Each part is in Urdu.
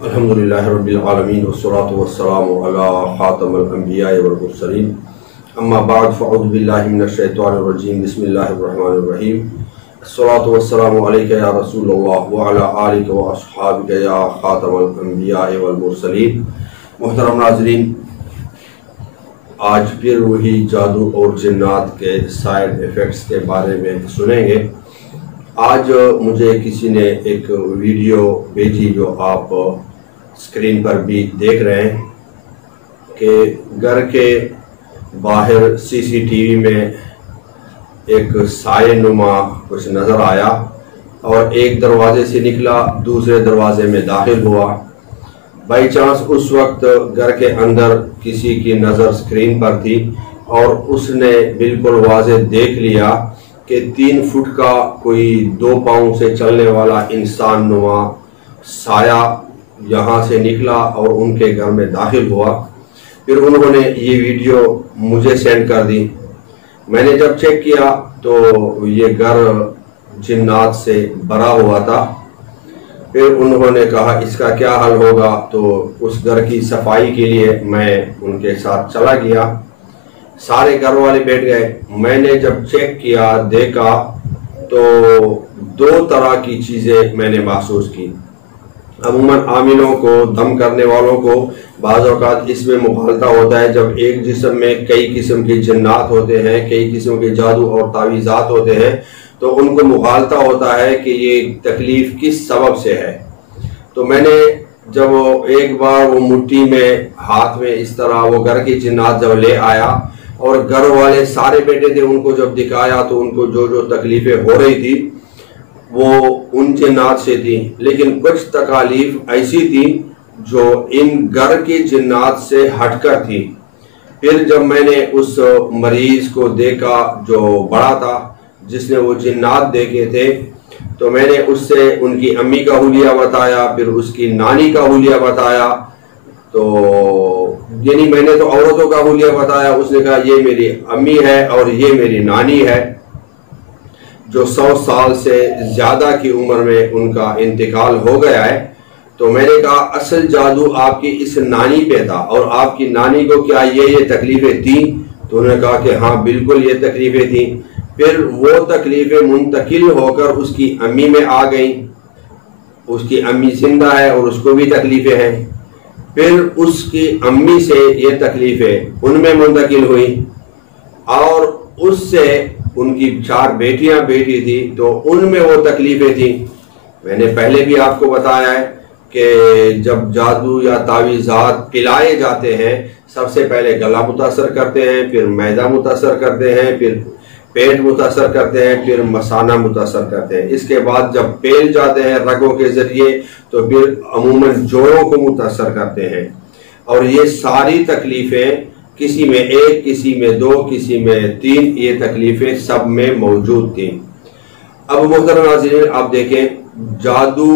الحمدللہ رب العالمین والصلاة والسلام علی خاتم الانبیاء والمرسلین اما بعد فاعوذ باللہ من الشیطان الرجیم بسم اللہ الرحمن الرحیم الصلاة والسلام علیک یا رسول اللہ وعلی آلک واصحابک یا خاتم الانبیاء والمرسلین۔ محترم ناظرین، آج پھر وہی جادو اور جنات کے سائیڈ ایفیکٹس کے بارے میں سنیں گے۔ آج مجھے کسی نے ایک ویڈیو بھیجی جو آپ اسکرین پر بھی دیکھ رہے ہیں کہ گھر کے باہر سی سی ٹی وی میں ایک سائے نما کچھ نظر آیا اور ایک دروازے سے نکلا، دوسرے دروازے میں داخل ہوا۔ بائی چانس اس وقت گھر کے اندر کسی کی نظر اسکرین پر تھی اور اس نے بالکل واضح دیکھ لیا کہ 3 فٹ کا کوئی 2 پاؤں سے چلنے والا انسان نما سایہ یہاں سے نکلا اور ان کے گھر میں داخل ہوا۔ پھر انہوں نے یہ ویڈیو مجھے سینڈ کر دی۔ میں نے جب چیک کیا تو یہ گھر جنات سے بھرا ہوا تھا۔ پھر انہوں نے کہا اس کا کیا حل ہوگا، تو اس گھر کی صفائی کے لیے میں ان کے ساتھ چلا گیا۔ سارے گھر والے بیٹھ گئے۔ میں نے جب چیک کیا، دیکھا تو 2 طرح کی چیزیں میں نے محسوس کی۔ عموماً عاملوں کو، دم کرنے والوں کو بعض اوقات اس میں مغالطہ ہوتا ہے جب ایک جسم میں کئی قسم کے جنات ہوتے ہیں، کئی قسم کے جادو اور تعویذات ہوتے ہیں، تو ان کو مغالطہ ہوتا ہے کہ یہ تکلیف کس سبب سے ہے۔ تو میں نے جب ایک بار وہ مٹھی میں ہاتھ میں اس طرح وہ گھر کے جنات جب لے آیا اور گھر والے سارے بیٹھے تھے، ان کو جب دکھایا تو ان کو جو تکلیفیں ہو رہی تھی وہ ان جنات سے تھی، لیکن کچھ تکالیف ایسی تھی جو ان گھر کے جنات سے ہٹ کر تھی۔ پھر جب میں نے اس مریض کو دیکھا جو بڑا تھا، جس نے وہ جنات دیکھے تھے، تو میں نے اس سے ان کی امی کا حلیہ بتایا، پھر اس کی نانی کا حلیہ بتایا۔ تو یعنی میں نے تو عورتوں کا حلیہ بتایا، اس نے کہا یہ میری امی ہے اور یہ میری نانی ہے جو 100 سال سے زیادہ کی عمر میں ان کا انتقال ہو گیا ہے۔ تو میں نے کہا اصل جادو آپ کی اس نانی پہ تھا، اور آپ کی نانی کو کیا یہ تکلیفیں تھیں؟ تو انہوں نے کہا کہ ہاں بالکل یہ تکلیفیں تھیں۔ پھر وہ تکلیفیں منتقل ہو کر اس کی امی میں آ گئیں، اس کی امی زندہ ہے اور اس کو بھی تکلیفیں ہیں۔ پھر اس کی امی سے یہ تکلیفیں ان میں منتقل ہوئی، اور اس سے ان کی 4 بیٹیاں بیٹی تھی تو ان میں وہ تکلیفیں تھیں۔ میں نے پہلے بھی آپ کو بتایا ہے کہ جب جادو یا تعویذات پلائے جاتے ہیں، سب سے پہلے گلا متاثر کرتے ہیں، پھر معدہ متاثر کرتے ہیں، پھر پیٹ متاثر کرتے ہیں، پھر مثانہ متاثر کرتے ہیں۔ اس کے بعد جب پیل جاتے ہیں رگوں کے ذریعے تو پھر عموماً جوڑوں کو متاثر کرتے ہیں، اور یہ ساری تکلیفیں کسی میں 1، کسی میں 2، کسی میں 3، یہ تکلیفیں سب میں موجود تھیں۔ اب محترم ناظرین، آپ دیکھیں جادو،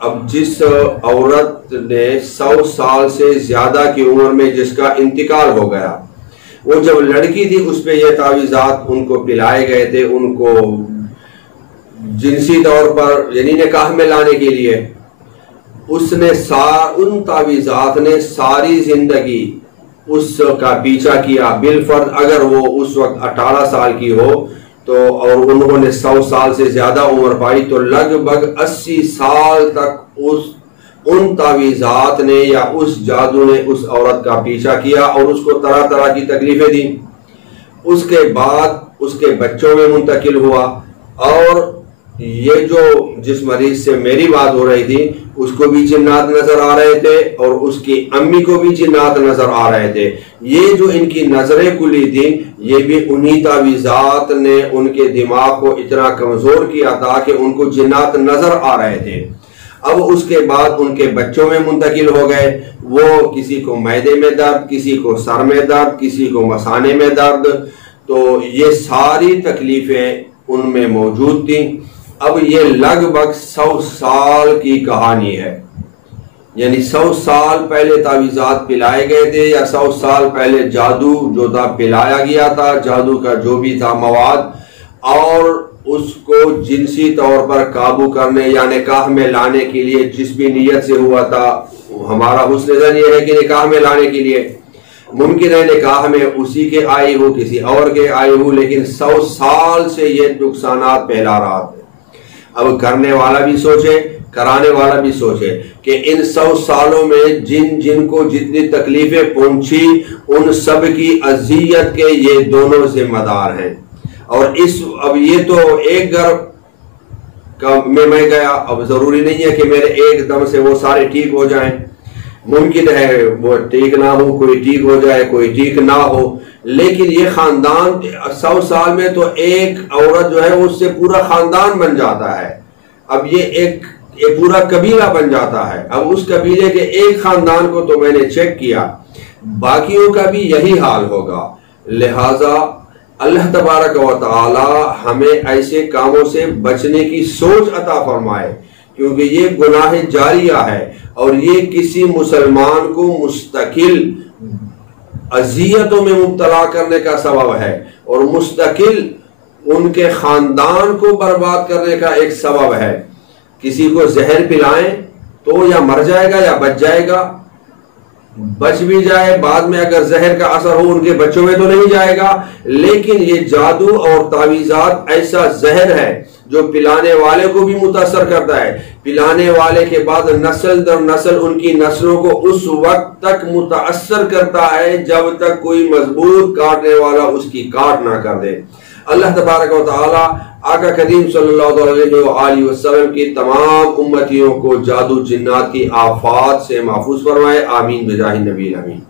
اب جس عورت نے 100 سال سے زیادہ کی عمر میں جس کا انتقال ہو گیا، وہ جب لڑکی تھی اس پہ یہ تعویذات ان کو پلائے گئے تھے، ان کو جنسی طور پر یعنی نکاح میں لانے کے لیے۔ اس نے ان تعویذات نے ساری زندگی اس کا پیچھا کیا، بالفرض اگر وہ اس وقت 18 سال کی ہو تو اور انہوں نے 100 سال سے زیادہ عمر پائی، تو لگ بھگ 80 سال تک ان تعویذات نے یا اس جادو نے اس عورت کا پیچھا کیا اور اس کو طرح طرح کی تکلیفیں دیں۔ اس کے بعد اس کے بچوں میں منتقل ہوا، اور یہ جو جس مریض سے میری بات ہو رہی تھی اس کو بھی جنات نظر آ رہے تھے اور اس کی امی کو بھی جنات نظر آ رہے تھے۔ یہ جو ان کی نظریں کھلی تھیں، یہ بھی انہی تعویذات نے ان کے دماغ کو اتنا کمزور کیا تھا کہ ان کو جنات نظر آ رہے تھے۔ اب اس کے بعد ان کے بچوں میں منتقل ہو گئے، وہ کسی کو معدے میں درد، کسی کو سر میں درد، کسی کو مثانے میں درد، تو یہ ساری تکلیفیں ان میں موجود تھیں۔ اب یہ لگ بھگ 100 سال کی کہانی ہے، یعنی 100 سال پہلے تعویذات پلائے گئے تھے، یا 100 سال پہلے جادو جو تھا پلایا گیا تھا، جادو کا جو بھی تھا مواد، اور اس کو جنسی طور پر قابو کرنے یا نکاح میں لانے کے لیے جس بھی نیت سے ہوا تھا، ہمارا حسن ظن یہ ہے کہ نکاح میں لانے کے لیے، ممکن ہے نکاح میں اسی کے آئی ہو، کسی اور کے آئی ہو، لیکن 100 سال سے یہ نقصانات پھیلا رہا تھا۔ اب کرنے والا بھی سوچے، کرانے والا بھی سوچے کہ ان 100 سالوں میں جن کو جتنی تکلیفیں پہنچی ان سب کی اذیت کے یہ دونوں ذمہ دار ہیں۔ اور اب یہ تو ایک گھر میں گیا، اب ضروری نہیں ہے کہ میرے ایک دم سے وہ سارے ٹھیک ہو جائیں، ممکن ہے وہ ٹھیک نہ ہو، کوئی ٹھیک ہو جائے، کوئی ٹھیک نہ ہو، لیکن یہ خاندان 100 سال میں تو ایک عورت جو ہے اس سے پورا خاندان بن جاتا ہے۔ اب یہ پورا قبیلہ بن جاتا ہے۔ اب اس قبیلے کے ایک خاندان کو تو میں نے چیک کیا، باقیوں کا بھی یہی حال ہوگا۔ لہٰذا اللہ تبارک و تعالی ہمیں ایسے کاموں سے بچنے کی سوچ عطا فرمائے، کیونکہ یہ گناہ جاریہ ہے اور یہ کسی مسلمان کو مستقل اذیتوں میں مبتلا کرنے کا سبب ہے اور مستقل ان کے خاندان کو برباد کرنے کا ایک سبب ہے۔ کسی کو زہر پلائیں تو یا مر جائے گا یا بچ جائے گا، بچ بھی جائے بعد میں اگر زہر کا اثر ہو ان کے بچوں میں تو نہیں جائے گا، لیکن یہ جادو اور تعویذات ایسا زہر ہے جو پلانے والے کو بھی متاثر کرتا ہے، پلانے والے کے بعد نسل در نسل ان کی نسلوں کو اس وقت تک متاثر کرتا ہے جب تک کوئی مضبوط کاٹنے والا اس کی کاٹ نہ کر دے۔ اللہ تبارک و تعالی آقا کریم صلی اللہ علیہ وآلہ وسلم کی تمام امتیوں کو جادو جنات کی آفات سے محفوظ فرمائے، آمین بجاہ النبی الامین۔